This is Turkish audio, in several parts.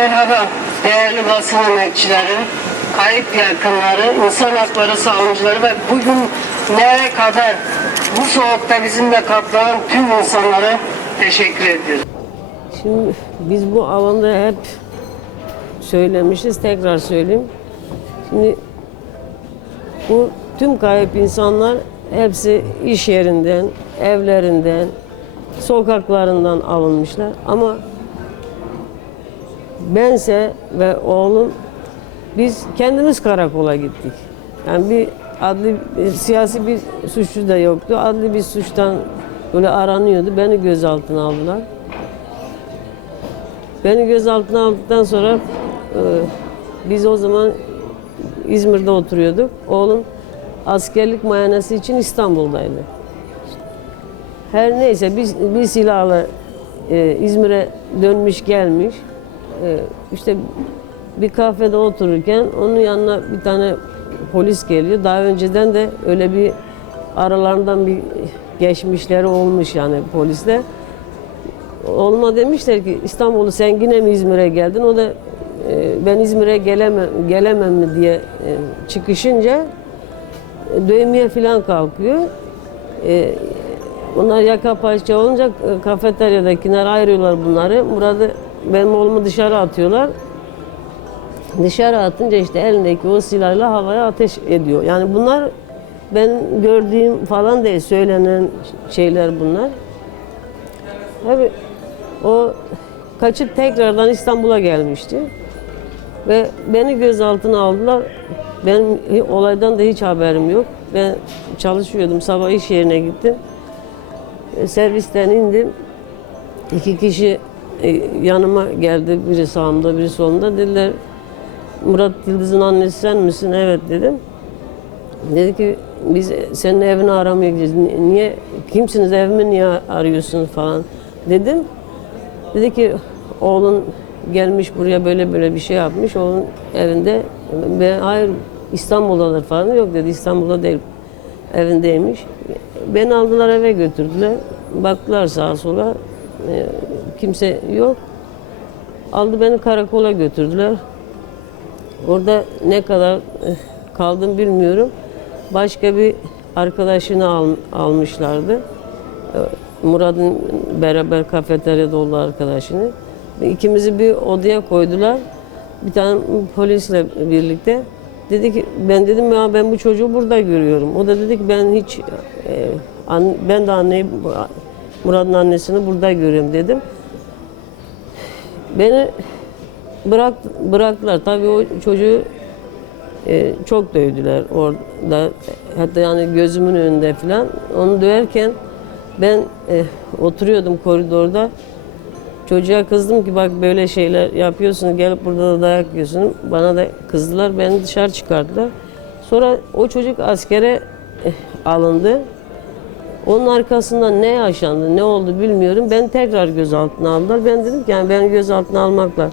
Merhaba değerli basın emekçileri, kayıp yakınları, insan hakları savunucuları ve bugün nereye kadar bu soğukta bizimle katlanan tüm insanlara teşekkür ediyoruz. Şimdi biz bu alanda hep söylemişiz, tekrar söyleyeyim. Şimdi bu tüm kayıp insanlar hepsi iş yerinden, evlerinden, sokaklarından alınmışlar. Ama bense ve oğlum biz kendimiz karakola gittik. Yani bir adli, bir siyasi bir suçlu da yoktu. Adli bir suçtan böyle aranıyordu. Beni gözaltına aldılar. Beni gözaltına aldıktan sonra e, biz o zaman İzmir'de oturuyorduk. Oğlum askerlik mayanesi için İstanbul'daydı. Her neyse biz bir silahla e, İzmir'e dönmüş gelmiş. E, işte bir kafede otururken onun yanına bir tane polis geliyor. Daha önceden de öyle bir aralarından bir geçmişleri olmuş yani polisle. Oğluma demişler ki İstanbul'u sen yine mi İzmir'e geldin? O da e, ben İzmir'e gelemem, gelemem mi diye e, çıkışınca dövmeye falan kalkıyor. Onlar yaka paça olunca e, kafeteryadakiler ayırıyorlar bunları. Murat'ı benim oğlumu dışarı atıyorlar. Dışarı atınca işte elindeki o silahla havaya ateş ediyor. Yani bunlar ben gördüğüm falan değil söylenen şeyler bunlar. Tabii o kaçıp tekrardan İstanbul'a gelmişti. Ve beni gözaltına aldılar. Benim olaydan da hiç haberim yok. Ben çalışıyordum. Sabah iş yerine gittim. E, Servisten indim. İki kişi e, yanıma geldi. Biri sağımda, biri solumda. Dediler Murat Yıldız'ın annesi sen misin? Evet dedim. Dedi ki biz senin evini aramaya gideceğiz. Ni- Niye? Kimsiniz? Evimi niye arıyorsunuz falan dedim. Dedi ki oğlun gelmiş buraya böyle böyle bir şey yapmış. Oğlun evinde. Ben, hayır İstanbul'dadır falan. Yok dedi İstanbul'da değil. Evindeymiş. Beni aldılar eve götürdüler. Baktılar sağa sola. Kimse yok. Aldı beni karakola götürdüler. Orada ne kadar eh, kaldım bilmiyorum. Başka bir arkadaşını al, almışlardı. Ee, Murat'ın beraber kafeteryada olduğu arkadaşını. İkimizi bir odaya koydular. Bir tane polisle birlikte. Dedi ki ben dedim ya ben bu çocuğu burada görüyorum. O da dedi ki ben hiç e, an- ben de anneyi Murat'ın annesini burada görüyorum dedim. Beni bırak bıraktılar. Tabii o çocuğu e, çok dövdüler orada. Hatta yani gözümün önünde falan. Onu döverken ben e, oturuyordum koridorda. Çocuğa kızdım ki bak böyle şeyler yapıyorsun, gelip burada da dayak yiyorsun. Bana da kızdılar, beni dışarı çıkardılar. Sonra o çocuk askere eh, alındı. Onun arkasından ne yaşandı, ne oldu bilmiyorum. Ben tekrar gözaltına aldılar. Ben dedim ki yani beni gözaltına almakla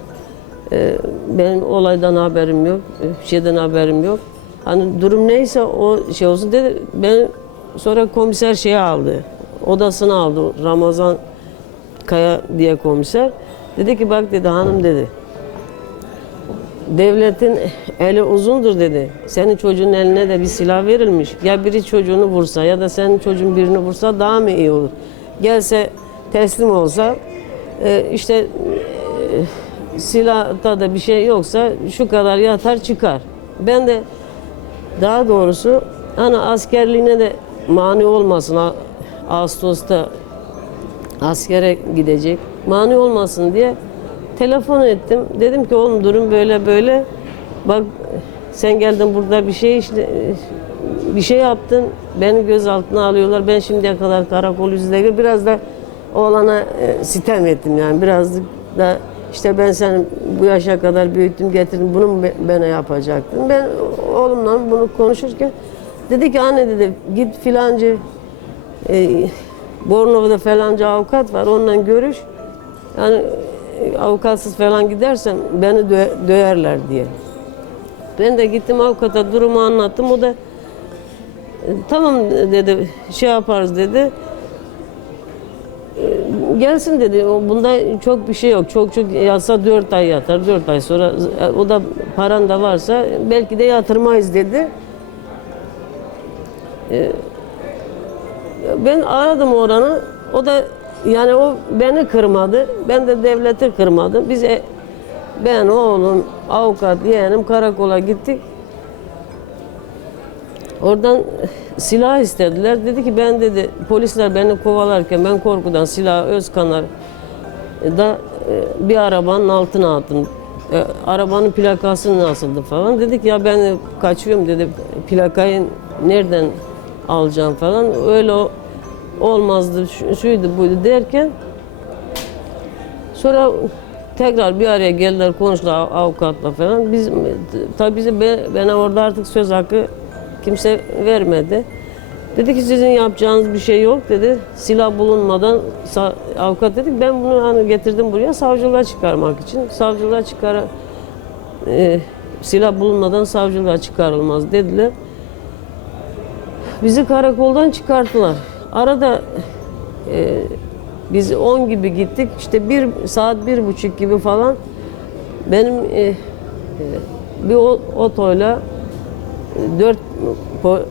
e, benim olaydan haberim yok, e, şeyden haberim yok. Hani durum neyse o şey olsun dedi. Ben sonra komiser şeyi aldı. Odasına aldı. Ramazan Kaya diye komiser. Dedi ki bak dedi hanım dedi. Devletin eli uzundur dedi. Senin çocuğun eline de bir silah verilmiş. Ya biri çocuğunu vursa ya da senin çocuğun birini vursa daha mı iyi olur? Gelse teslim olsa e, işte e, silahta da bir şey yoksa şu kadar yatar çıkar. Ben de daha doğrusu hani askerliğine de mani olmasın. Ağustos'ta askere gidecek. Mani olmasın diye telefon ettim. Dedim ki oğlum durum böyle böyle. Bak sen geldin burada bir şey işte bir şey yaptın. Beni gözaltına alıyorlar. Ben şimdiye kadar karakol yüzüne biraz da oğlana e, sitem ettim yani birazcık da işte ben seni bu yaşa kadar büyüttüm getirdim bunu mu bana yapacaktın? Ben oğlumla bunu konuşurken dedi ki anne dedi git filancı e, Bornova'da falanca avukat var onunla görüş. Yani avukatsız falan gidersen beni dö- döverler diye. Ben de gittim avukata durumu anlattım. O da e, tamam dedi şey yaparız dedi. E, gelsin dedi. Bunda çok bir şey yok. Çok çok yatsa 4 ay yatar. 4 ay sonra o da paran da varsa belki de yatırmayız dedi. Ben aradım oranı. O da yani o beni kırmadı. Ben de devleti kırmadım. Biz e- ben oğlum, avukat, yeğenim karakola gittik. Oradan silah istediler. Dedi ki ben dedi polisler beni kovalarken ben korkudan silah Özkanar da e, bir arabanın altına attım. E, arabanın plakası nasıldı falan. Dedik ya ben kaçıyorum dedi. Plakayı nereden alacağım falan. Öyle o- olmazdı, şu- şuydu buydu derken Sonra tekrar bir araya geldiler konuştular av- avukatla falan. Biz tabii bize be- bana orada artık söz hakkı kimse vermedi. Dedi ki sizin yapacağınız bir şey yok dedi. Silah bulunmadan avukat dedik ben bunu hani getirdim buraya savcılığa çıkarmak için. Savcılığa çıkar e, silah bulunmadan savcılığa çıkarılmaz dediler. Bizi karakoldan çıkarttılar. Arada e, biz 10 gibi gittik. İşte bir saat bir buçuk gibi falan benim e, e, bir otoyla e, dört po-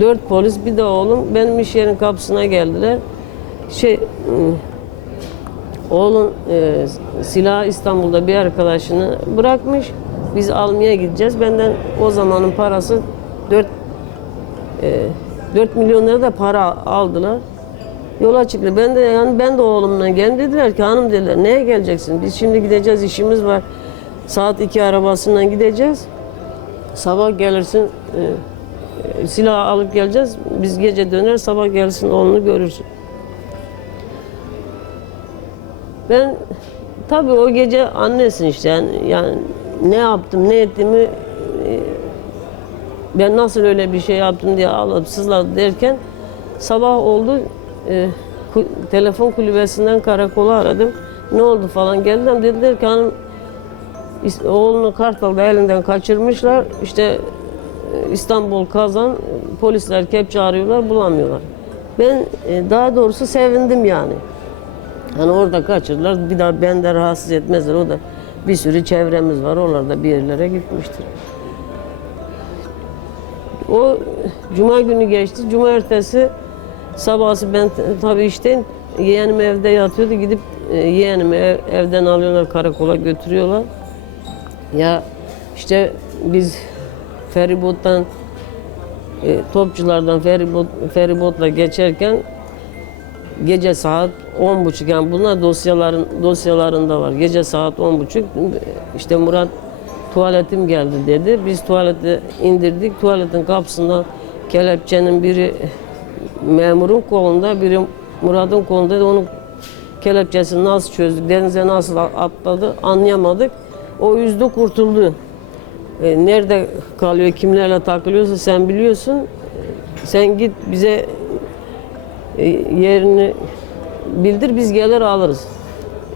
dört polis bir de oğlum benim iş yerin kapısına geldiler. Şey oğlum e, silah İstanbul'da bir arkadaşını bırakmış. Biz almaya gideceğiz. Benden o zamanın parası 4 4 milyon lira da para aldılar. Yola çıktı. Ben de yani ben de oğlumla geldim. Dediler ki hanım dediler neye geleceksin? Biz şimdi gideceğiz işimiz var. Saat 2 arabasından gideceğiz. Sabah gelirsin e, e, silah alıp geleceğiz. Biz gece döner sabah gelirsin oğlunu görürsün. Ben tabii o gece annesin işte yani, yani ne yaptım ne ettiğimi ben nasıl öyle bir şey yaptım diye ağladı sızladı derken sabah oldu e, telefon kulübesinden karakola aradım. Ne oldu falan geldim dediler ki hanım oğlunu Kartal'da elinden kaçırmışlar. İşte e, İstanbul kazan polisler kepçe arıyorlar bulamıyorlar. Ben e, daha doğrusu sevindim yani. Hani orada kaçırdılar. Bir daha ben de rahatsız etmezler. O da bir sürü çevremiz var. Oralarda bir yerlere gitmiştir. O cuma günü geçti. Cuma ertesi sabahsı ben tabii işten yeğenim evde yatıyordu. Gidip e, yeğenimi ev- evden alıyorlar karakola götürüyorlar. Ya işte biz feribottan e, topçulardan feribot, feribotla geçerken gece saat on buçuk yani bunlar dosyaların dosyalarında var. Gece saat on buçuk işte Murat tuvaletim geldi dedi. Biz tuvalete indirdik. Tuvaletin kapısında kelepçenin biri memurun kolunda, biri Murat'ın kolunda. Onun kelepçesini nasıl çözdük, denize nasıl atladı anlayamadık. O yüzde kurtuldu. E, nerede kalıyor, kimlerle takılıyorsa sen biliyorsun. Sen git bize e, yerini bildir biz gelir alırız.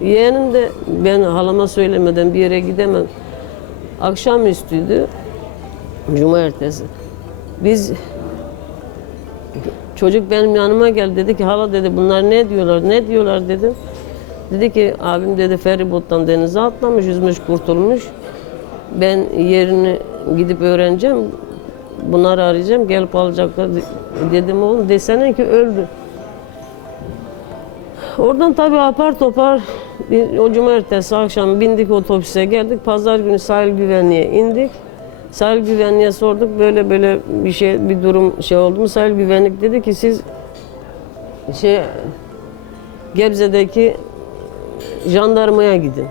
Yeğenim de ben halama söylemeden bir yere gidemem. Akşamüstüydü. Cuma ertesi. Biz çocuk benim yanıma geldi dedi ki hala dedi bunlar ne diyorlar ne diyorlar dedim. Dedi ki abim dedi feribottan denize atlamış yüzmüş kurtulmuş. Ben yerini gidip öğreneceğim. Bunları arayacağım gelip alacaklar dedim oğlum desene ki öldü. Oradan tabii apar topar bir, o cumartesi akşam bindik otobüse geldik. Pazar günü sahil güvenliğe indik. Sahil güvenliğe sorduk böyle böyle bir şey bir durum şey oldu mu? Sahil güvenlik dedi ki siz şey Gebze'deki jandarmaya gidin.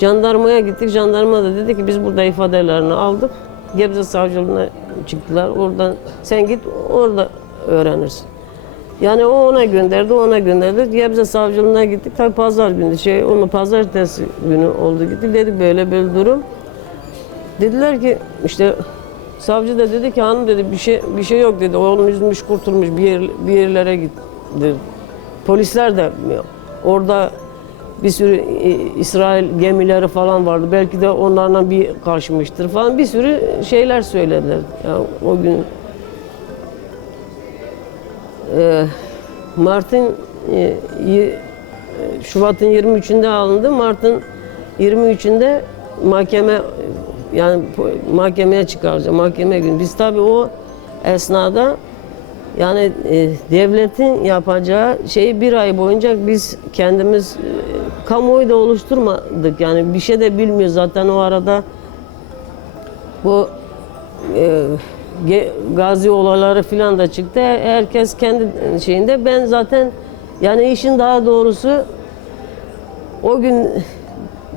Jandarmaya gittik. Jandarma da dedi ki biz burada ifadelerini aldık. Gebze savcılığına çıktılar. Oradan sen git orada öğrenirsin. Yani o ona gönderdi, ona gönderdi. Gebze savcılığına gittik. Tabii pazar günü şey, onu pazartesi günü oldu gitti. Dedi böyle böyle durum. Dediler ki işte savcı da dedi ki hanım dedi bir şey bir şey yok dedi. Oğlum yüzmüş kurtulmuş bir yer, bir yerlere gitti. Polisler de orada bir sürü İsrail gemileri falan vardı. Belki de onlarla bir kaçmıştır falan. Bir sürü şeyler söylediler. Yani o gün e, Mart'ın e, Şubat'ın 23'ünde alındı. Mart'ın 23'ünde mahkeme yani mahkemeye çıkaracak. Mahkeme günü. Biz tabii o esnada yani e, devletin yapacağı şeyi bir ay boyunca biz kendimiz e, kamuoyu da oluşturmadık. Yani bir şey de bilmiyor zaten o arada bu e, gazi olayları filan da çıktı. Her- Herkes kendi şeyinde. Ben zaten yani işin daha doğrusu o gün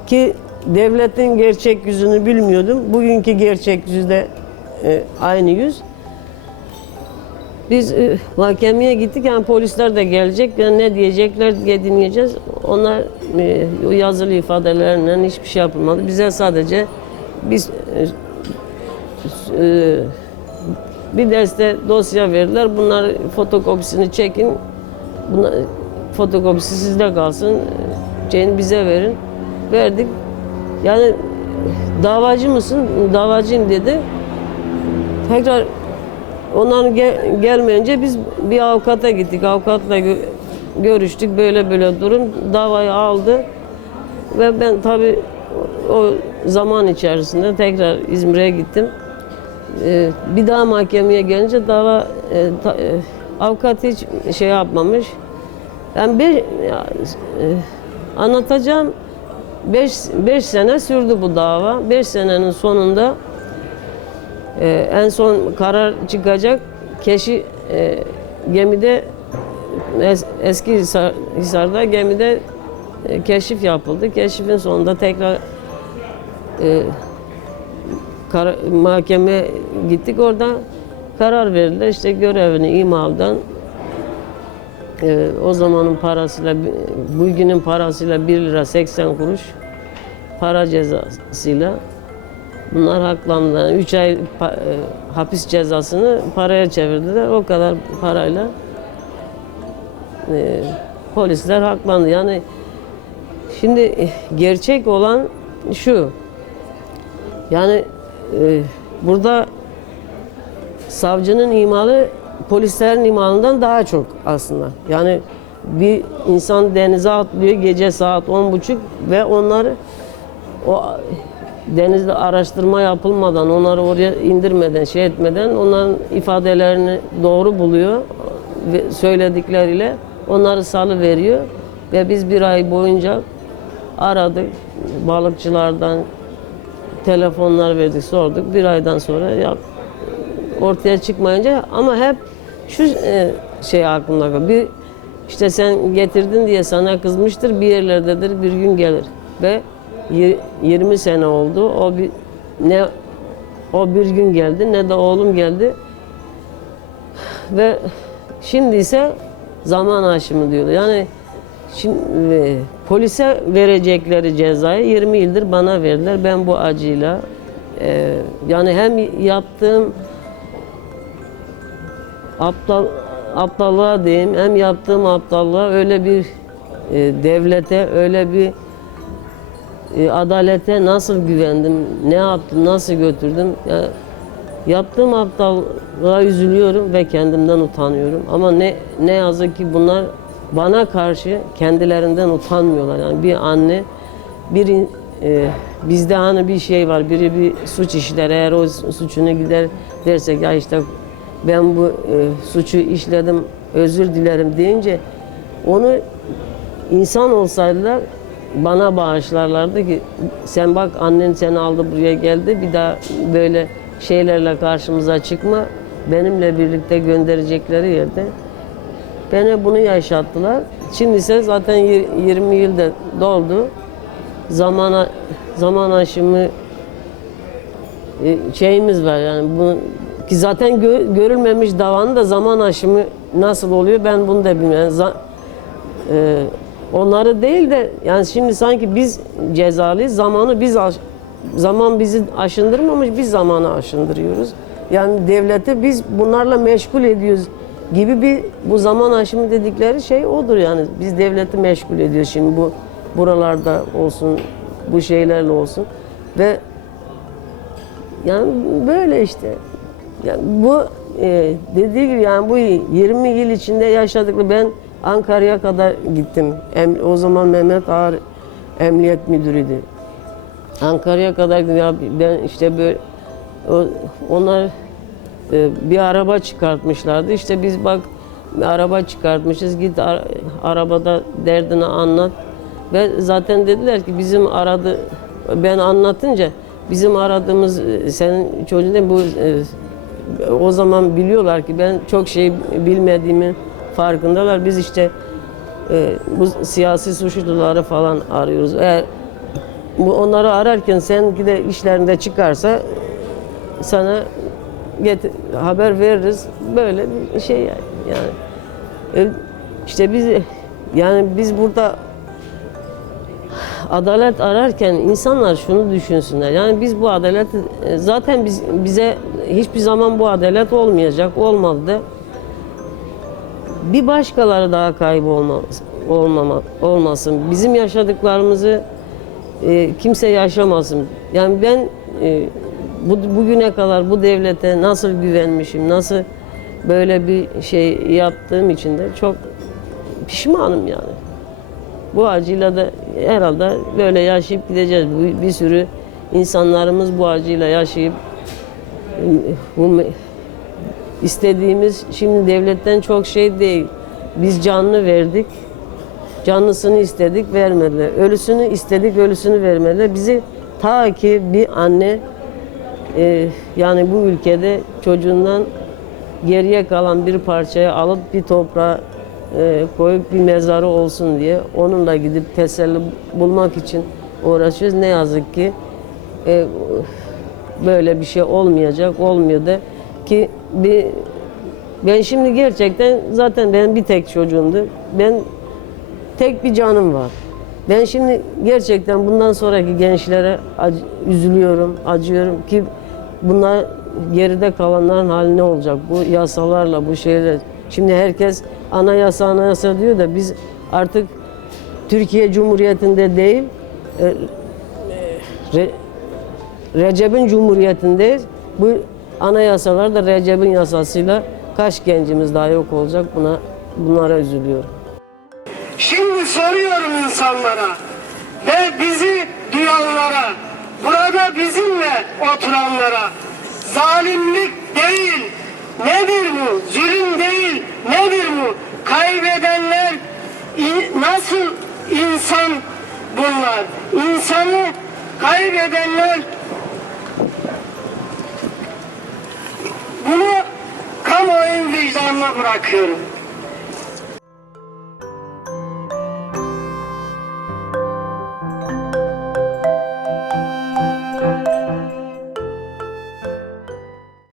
ki devletin gerçek yüzünü bilmiyordum. Bugünkü gerçek yüzü de e, aynı yüz. Biz e, mahkemeye gittik yani polisler de gelecek yani ne diyecekler diye dinleyeceğiz. Onlar e, yazılı ifadelerinden hiçbir şey yapılmadı. Bize sadece biz e, bir deste dosya verdiler. Bunlar fotokopisini çekin. Bunlar, fotokopisi sizde kalsın. Şeyini bize verin. Verdik. Yani davacı mısın? Davacıyım dedi. Tekrar onların gel- gelmeyince biz bir avukata gittik. Avukatla gö- görüştük. Böyle böyle durum. Davayı aldı. Ve ben tabii o zaman içerisinde tekrar İzmir'e gittim. Ee, bir daha mahkemeye gelince dava e, ta- e, avukat hiç şey yapmamış. Yani bir e, anlatacağım 5 5 sene sürdü bu dava. 5 senenin sonunda e, en son karar çıkacak. Keşi e, gemide es, eski Hisar, Hisar'da gemide e, keşif yapıldı. Keşifin sonunda tekrar e, kara, mahkeme gittik orada karar verdiler işte görevini imaldan e, o zamanın parasıyla bugünün parasıyla 1 lira 80 kuruş para cezasıyla bunlar haklandı. 3 ay pa- e, hapis cezasını paraya çevirdiler. O kadar parayla e, polisler haklandı. Yani şimdi gerçek olan şu. Yani e, burada savcının imalı polislerin imalından daha çok aslında. Yani bir insan denize atlıyor gece saat on buçuk ve onları o denizde araştırma yapılmadan, onları oraya indirmeden, şey etmeden onların ifadelerini doğru buluyor ve söyledikleriyle onları salı veriyor ve biz bir ay boyunca aradık balıkçılardan telefonlar verdik, sorduk. Bir aydan sonra ya ortaya çıkmayınca ama hep şu e, şey aklımda kalıyor. Bir işte sen getirdin diye sana kızmıştır bir yerlerdedir bir gün gelir ve yir- 20 sene oldu o bir ne o bir gün geldi ne de oğlum geldi ve şimdi ise zaman aşımı diyorlar. Yani şimdi e, polise verecekleri cezayı 20 yıldır bana verdiler. Ben bu acıyla e, yani hem yaptığım aptal aptallığa diyeyim hem yaptığım aptallığa öyle bir e, devlete öyle bir e, adalete nasıl güvendim ne yaptım nasıl götürdüm ya, yaptığım aptallığa üzülüyorum ve kendimden utanıyorum ama ne ne yazık ki bunlar bana karşı kendilerinden utanmıyorlar. Yani bir anne bir e, bizde hani bir şey var biri bir suç işler eğer o suçunu gider dersek ya işte ben bu e, suçu işledim özür dilerim. deyince onu insan olsaydılar bana bağışlarlardı ki sen bak annen seni aldı buraya geldi bir daha böyle şeylerle karşımıza çıkma. Benimle birlikte gönderecekleri yerde bana bunu yaşattılar. Şimdi ise zaten yir- 20 yılda doldu. Zamana zaman aşımı e, şeyimiz var yani bu ki zaten gö- görülmemiş davanın da zaman aşımı nasıl oluyor ben bunu da bilmiyorum. Yani za- e, onları değil de yani şimdi sanki biz cezalıyız zamanı biz aş- zaman bizi aşındırmamış biz zamanı aşındırıyoruz. Yani devleti biz bunlarla meşgul ediyoruz gibi bir bu zaman aşımı dedikleri şey odur yani biz devleti meşgul ediyoruz şimdi bu buralarda olsun bu şeylerle olsun ve yani böyle işte. Yani bu e, dediği gibi yani bu 20 yıl içinde yaşadıklı ben Ankara'ya kadar gittim. Em- o zaman Mehmet Ağar emniyet müdürüydü. Ankara'ya kadar gittim. Ya ben işte böyle o- onlar bir araba çıkartmışlardı. İşte biz bak araba çıkartmışız. Git ara- arabada derdini anlat. Ve zaten dediler ki bizim aradı ben anlatınca bizim aradığımız e, senin çocuğun bu e, o zaman biliyorlar ki ben çok şey bilmediğimi farkındalar. Biz işte e, bu siyasi suçluları falan arıyoruz. Eğer bu onları ararken seninki de işlerinde çıkarsa sana haber veririz. Böyle bir şey yani. yani. İşte biz yani biz burada adalet ararken insanlar şunu düşünsünler. Yani biz bu adalet zaten biz bize hiçbir zaman bu adalet olmayacak, olmadı da bir başkaları daha kaybolmaz, olmama, olmasın. Bizim yaşadıklarımızı e, kimse yaşamasın. Yani ben e, bu, bugüne kadar bu devlete nasıl güvenmişim, nasıl böyle bir şey yaptığım için de çok pişmanım yani. Bu acıyla da herhalde böyle yaşayıp gideceğiz. Bu- Bir sürü insanlarımız bu acıyla yaşayıp bu istediğimiz şimdi devletten çok şey değil. Biz canlı verdik. Canlısını istedik vermediler. Ölüsünü istedik ölüsünü vermediler. Bizi ta ki bir anne e, yani bu ülkede çocuğundan geriye kalan bir parçayı alıp bir toprağa e, koyup bir mezarı olsun diye onunla gidip teselli bulmak için uğraşıyoruz. Ne yazık ki e, böyle bir şey olmayacak, olmuyor da ki bir ben şimdi gerçekten zaten benim bir tek çocuğumdu. Ben tek bir canım var. Ben şimdi gerçekten bundan sonraki gençlere ac- üzülüyorum, acıyorum ki bunlar geride kalanların hali ne olacak? Bu yasalarla, bu şeyler. Şimdi herkes anayasa anayasa diyor da biz artık Türkiye Cumhuriyeti'nde değil, e, Re- Recep'in Cumhuriyeti'ndeyiz. Bu anayasalar da Recep'in yasasıyla kaç gencimiz daha yok olacak buna bunlara üzülüyorum. Şimdi soruyorum insanlara ve bizi duyanlara, burada bizimle oturanlara zalimlik değil, nedir bu? Zulüm değil, nedir bu? Kaybedenler nasıl insan bunlar? İnsanı kaybedenler bunu kamuoyun vicdanına bırakıyorum.